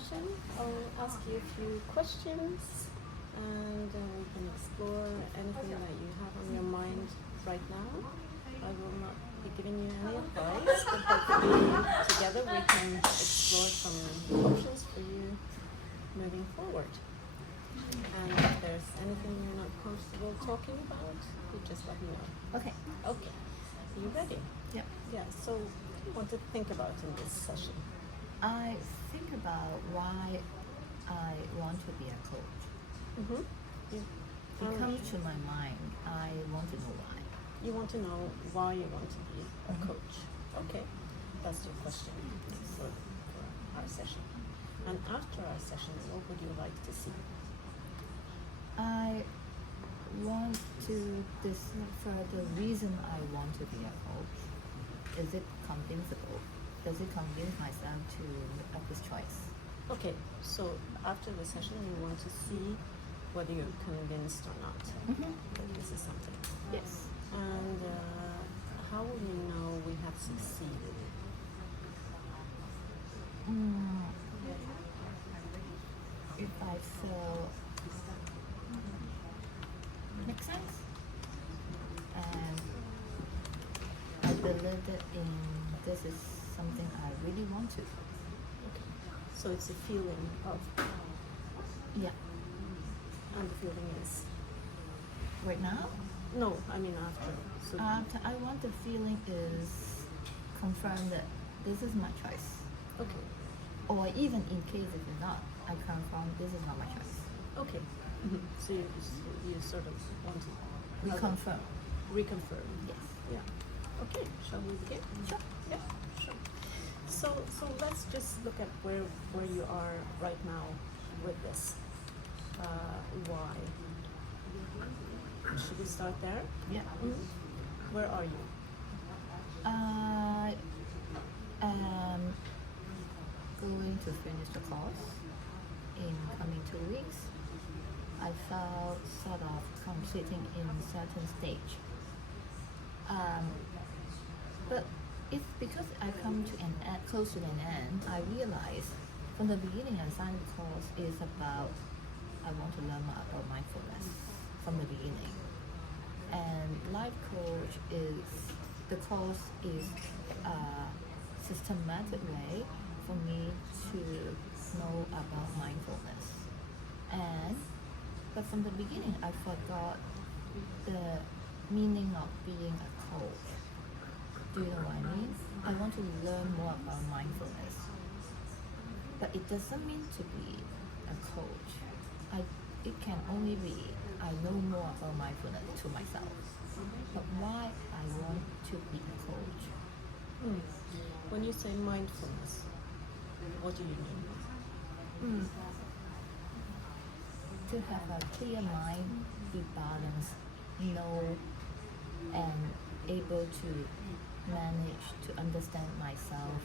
session. I'll ask you a few questions and we can explore anything that you have on your mind right now. I will not be giving you any advice, but hopefully together we can explore some options for you moving forward. And if there's anything you're not comfortable talking about, you just let me know. Okay. Okay. Are you ready? Yep. Yeah, so what do you want to think about in this session? I think about why I want to be a coach. Mm-hmm. It comes to my mind. I want to know why. You want to know why you want to be a Mhm. coach. Okay, that's your question for our session. And after our session, what would you like to see? I want to decipher the reason I want to be a coach. Is it convincible? Does it convince myself to make up this choice? Okay, so after the session, you want to see whether you're convinced or not that this is something. Yes. And how will you know we have succeeded? If I feel makes sense, and I believe that this is something I really want to. Okay, so it's a feeling of, Yeah. and the feeling is, Right now, no, I mean after. So I want the feeling is confirm that this is my choice, okay, or even in case if it's not, I confirm this is not my choice. okay. So you sort of want to Reconfirm. reconfirm. Yes. Yeah. Okay. Shall we begin? Sure. Yeah. Sure. So let's just look at where you are right now with this. Why? Should we start there? Yeah. Where are you? I am going to finish the course in coming 2 weeks. I felt sort of completing in certain stage. But if because I come to an end, close to an end, I realize from the beginning I signed the course is about I want to learn more about mindfulness from the beginning. And life coach is the course is a systematic way for me to know about mindfulness. But from the beginning I forgot the meaning of being a coach. Do you know what I mean? I want to learn more about mindfulness. But it doesn't mean to be a coach. It can only be I know more about mindfulness to myself. But why I want to be a coach? When you say mindfulness, what do you mean? To have a clear mind, be balanced, know and able to manage to understand myself.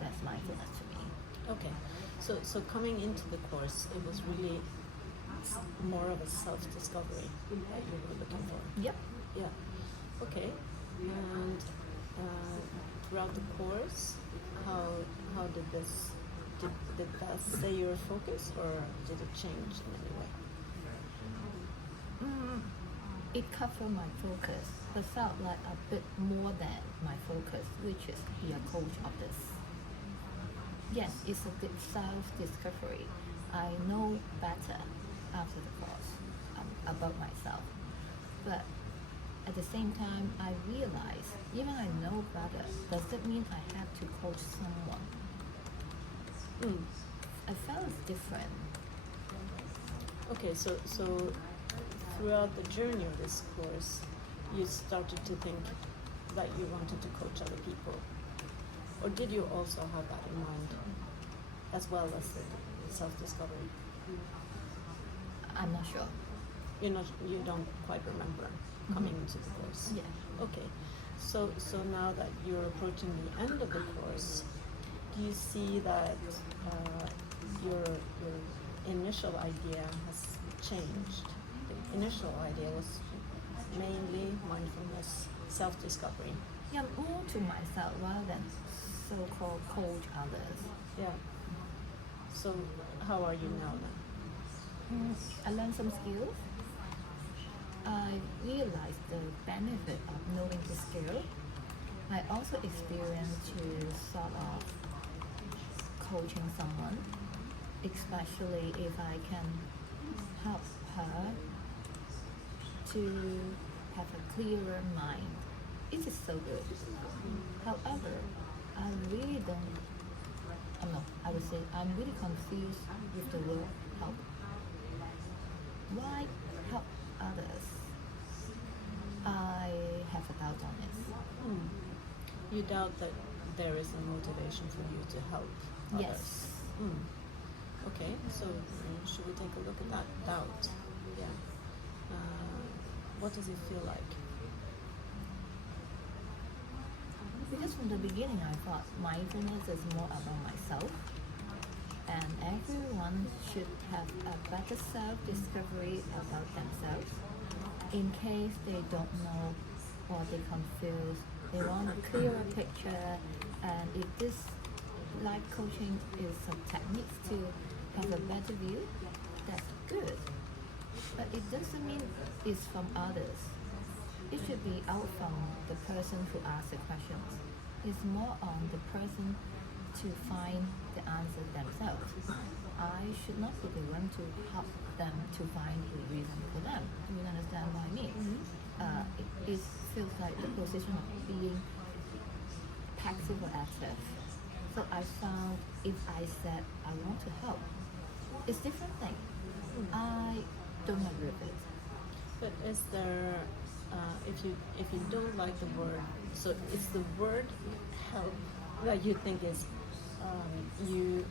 That's mindfulness to me. Okay. So coming into the course, it was really more of a self-discovery that you were looking for. Yep. Yeah. Okay. And throughout the course, how did this did that stay your focus or did it change in any way? It covered my focus, but felt like a bit more than my focus, which is be a coach of this. Yes, it's a good self-discovery. I know better after the course about myself. But at the same time, I realize even I know better, does that mean I have to coach someone? I felt it's different. Okay, so throughout the journey of this course, you started to think that you wanted to coach other people, or did you also have that in mind, as well as the self-discovery? I'm not sure. You don't quite remember coming into the course. Yeah. Okay, so now that you're approaching the end of the course, do you see that your initial idea has changed? The initial idea was mainly mindfulness, self-discovery. Yeah, more to myself rather than so-called coach others. Yeah. So how are you now then? I learned some skills. I realized the benefit of knowing the skill. I also experienced to sort of coaching someone, especially if I can help her to have a clearer mind. It is so good. However, I really don't, no, I would say I'm really confused with the word help. Why help others? I have a doubt on it. Hmm. You doubt that there is a motivation for you to help others? Yes. Hmm. Okay, so should we take a look at that doubt? Yeah. What does it feel like? Because from the beginning I thought mindfulness is more about myself and everyone should have a better self-discovery about themselves. In case they don't know or they confused, they want a clearer picture, and if this life coaching is some techniques to have a better view, that's good. But it doesn't mean it's from others. It should be out from the person who asks the questions. It's more on the person to find the answer themselves. I should not be the one to help them to find the reason for them. Do you understand what I mean? It feels like the position of being passive or active. So I found if I said I want to help, it's different thing. I don't agree with it. But is there, if you don't like the word, so it's the word help that you think is you,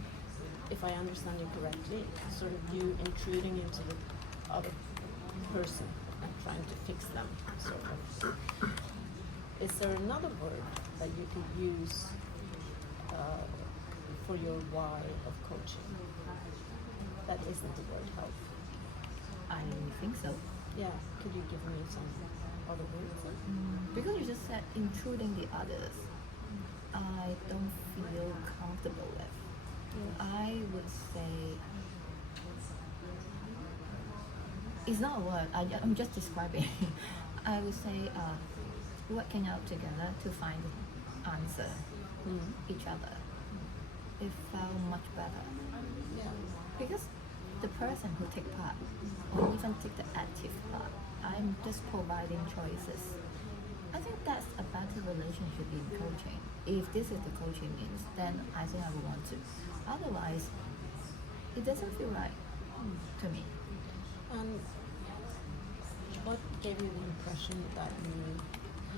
if I understand you correctly, sort of you intruding into the other person and trying to fix them, sort of. Is there another word that you could use for your why of coaching that isn't the word help? I think so. Yeah, could you give me some other words? Because you just said intruding the others, I don't feel comfortable with. I would say it's not a word. I'm just describing. I would say working out together to find answer each other. It felt much better Yeah. because the person who take part or even take the active part, I'm just providing choices. I think that's a better relationship in coaching. If this is the coaching means, then I think I would want to. Otherwise, it doesn't feel right to me. And what gave you the impression that you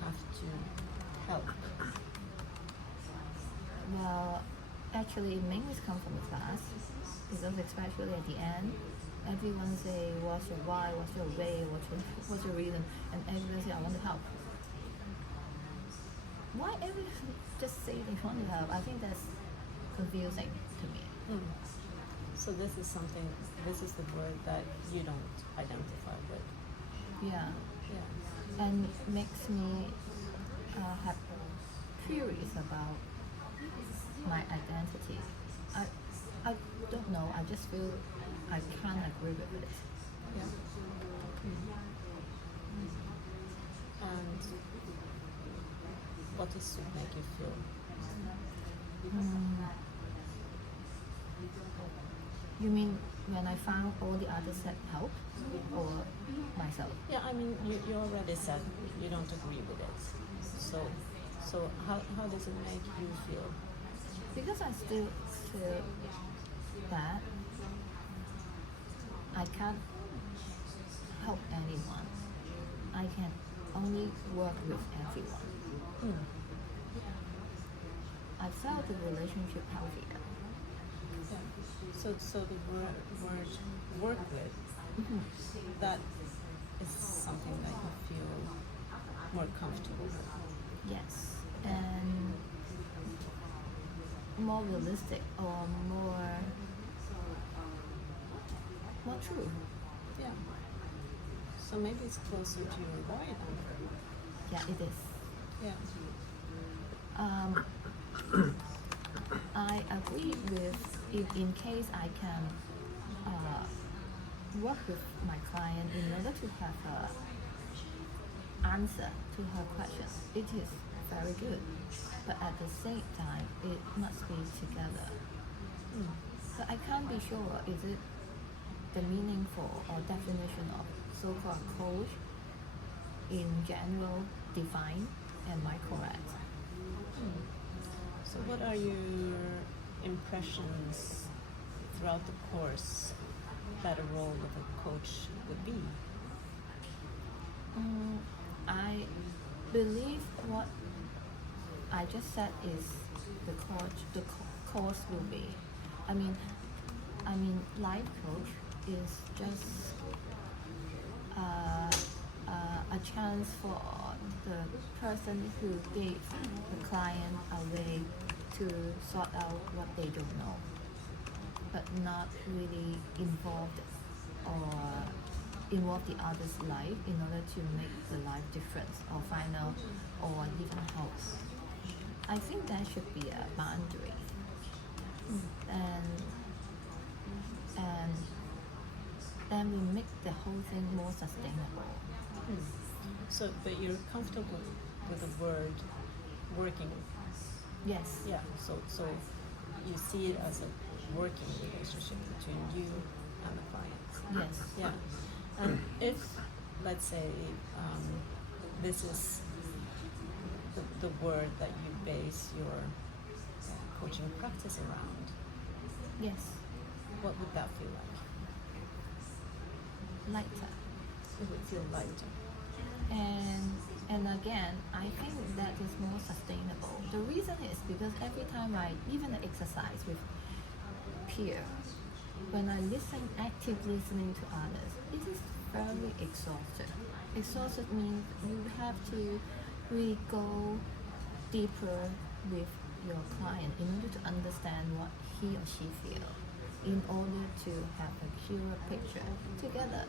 have to help? Well, actually, it mainly comes from the class because especially at the end, everyone say what's your why, what's your way, what's your reason, and everyone say I want to help. Why everyone just say they want to help? I think that's confusing to me. So this is something. This is the word that you don't identify with. Yeah, Yeah. and makes me have curious about my identity. I don't know. I just feel I can't agree with it. Yeah. And what does it make you feel? You mean when I found all the others that help, or myself? Yeah, I mean, you already said you don't agree with it. So how does it make you feel? Because I still feel that I can't help anyone. I can only work with everyone. I felt the relationship healthier. Yeah. So the word work with, that is something that you feel more comfortable with. Yes, and more realistic or more true. Yeah. So maybe it's closer to your why then. Yeah, it is. Yeah. I agree with if in case I can work with my client in order to have a answer to her questions, it is very good. But at the same time, it must be together. So I can't be sure, is it the meaningful or definition of so-called coach in general defined? Am I correct? So what are your impressions throughout the course that a role of a coach would be? I believe what I just said is the course will be. I mean, life coach is just a chance for the person who gave the client a way to sort out what they don't know, but not really involve the other's life in order to make the life difference or find out or even help. I think that should be a boundary. And then we make the whole thing more sustainable. So, but you're comfortable with the word working? Yes. Yeah. So you see it as a working relationship between you and the client. Yes. Yeah. And if, let's say, this is the word that you base your coaching practice around, Yes. what would that feel like? Lighter. It would feel lighter. And again, I think that is more sustainable. The reason is because every time I even exercise with peer, when I actively listening to others, it is very exhausted. Exhausted means you have to really go deeper with your client in order to understand what he or she feels, in order to have a clearer picture together.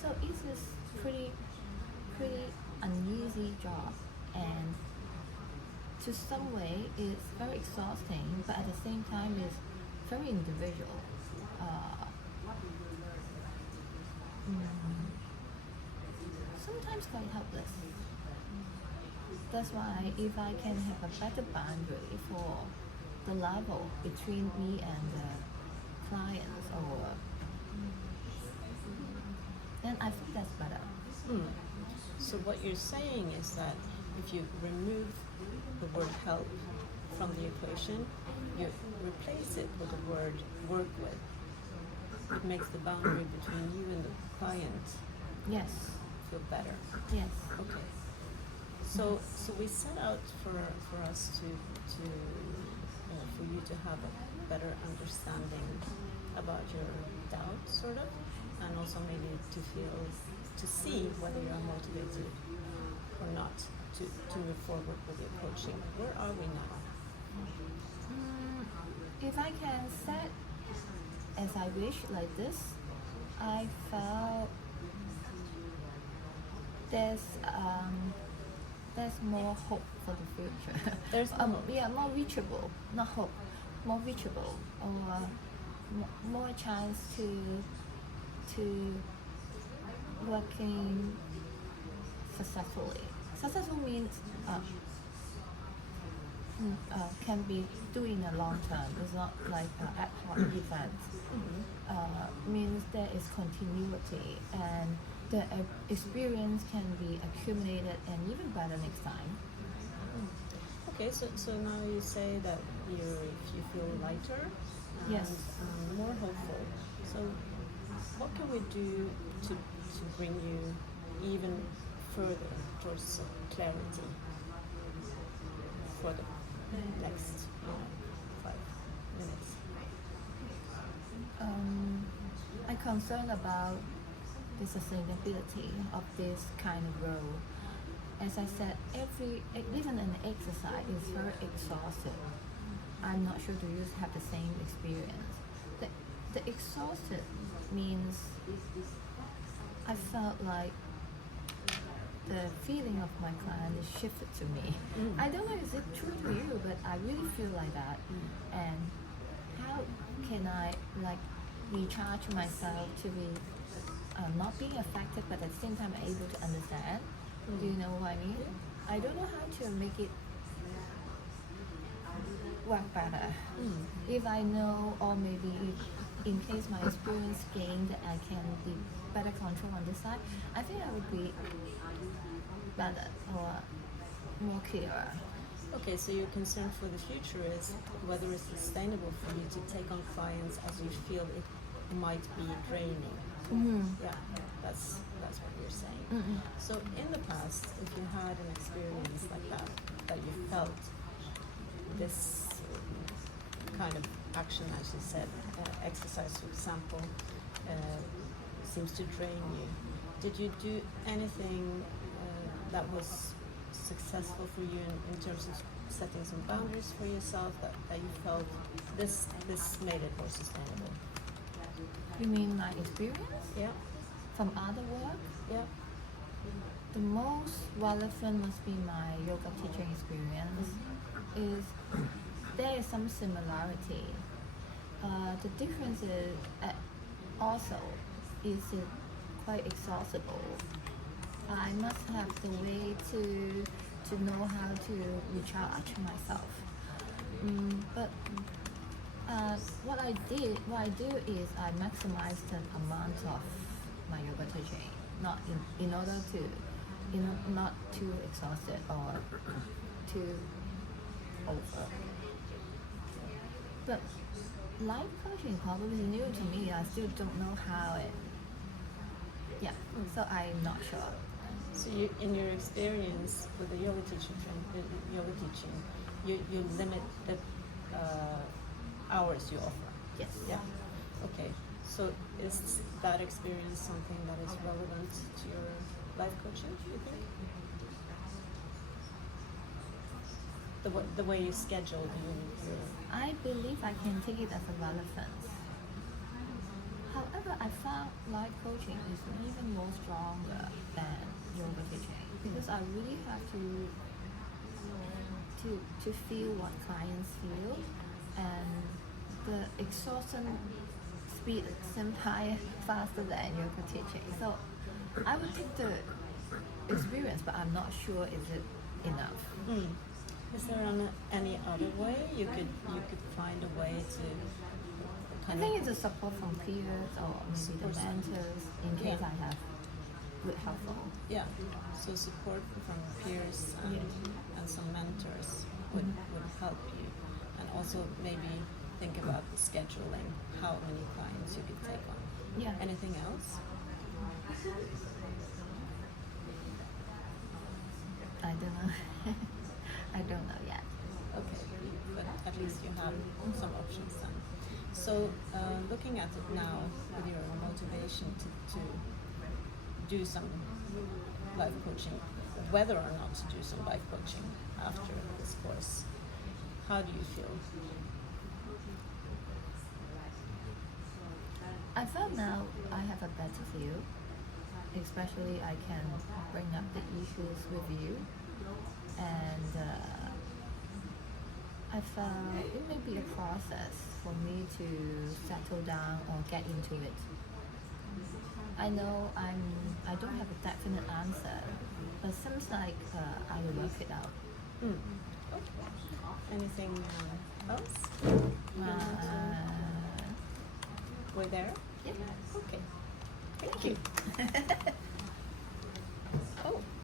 So it is pretty uneasy job, and to some way it's very exhausting, but at the same time it's very individual. Sometimes quite helpless. That's why if I can have a better boundary for the level between me and the clients, or then I think that's better. So what you're saying is that if you remove the word help from the equation, you replace it with the word work with. It makes the boundary between you and the client Yes. feel better. Yes. Okay. So we set out for us to for you to have a better understanding about your doubt, sort of, and also maybe to see whether you are motivated or not to move forward with your coaching. Where are we now? If I can set as I wish like this, I felt there's more hope for the future. There's hope. Yeah, more reachable, not hope, more reachable, or more chance to working successfully. Successful means can be doing a long term. It's not like an ad hoc event. Means there is continuity, and the experience can be accumulated and even better next time. Okay, so now you say that you feel lighter and Yes. More hopeful. So what can we do to bring you even further towards clarity for the next 5 minutes? I'm concerned about the sustainability of this kind of role. As I said, even an exercise is very exhausting. I'm not sure do you have the same experience. The exhausted means I felt like the feeling of my client is shifted to me. I don't know is it true to you, but I really feel like that. And how can I like recharge myself to be not being affected, but at the same time able to understand. Do you know what I mean? I don't know how to make it work better. If I know, or maybe if, in case my experience gained, I can be better control on this side, I think I would be better or more clearer. Okay, so your concern for the future is whether it's sustainable for you to take on clients as you feel it might be draining. Yeah, that's what you're saying. So in the past, if you had an experience like that you felt this kind of action, as you said, exercise, for example, seems to drain you, did you do anything that was successful for you in terms of setting some boundaries for yourself that you felt this made it more sustainable? You mean my experience Yeah, from other work? yeah. The most relevant must be my yoga teaching experience. Is there is some similarity. The difference is also is it quite exhaustible. I must have the way to know how to recharge myself. But what I do is I maximize the amount of my yoga teaching, not in order to, not too exhausted or too over. But life coaching probably is new to me. I still don't know how it. Yeah, so I'm not sure. So you, in your experience with the yoga teaching, you limit the hours you offer. Yes. Yeah. Okay. So is that experience something that is relevant to your life coaching? Do you think? The way you schedule your I believe I can take it as a relevance. However, I found life coaching is even more stronger than yoga teaching because I really have to feel what clients feel, and the exhaustion speed seems higher faster than yoga teaching. So I would take the experience, but I'm not sure is it enough. Is there any other way you could find a way to I kind think of it's a support from peers or maybe the Support. mentors in case Yeah. I have good helpful. yeah, so support from peers and some mentors would help you, and also maybe think about the scheduling, how many clients you could take on. Yeah. Anything else? I don't know. I don't know yet. Okay, but at least you have some options then. So looking at it now with your motivation to do some life coaching, whether or not to do some life coaching after this course, how do you feel? I felt now I have a better view. Especially I can bring up the issues with you, and I felt it may be a process for me to settle down or get into it. I know I don't have a definite answer, but seems like I will work it out. Okay. Anything else? Uh, We're there? yeah. Okay. Thank you.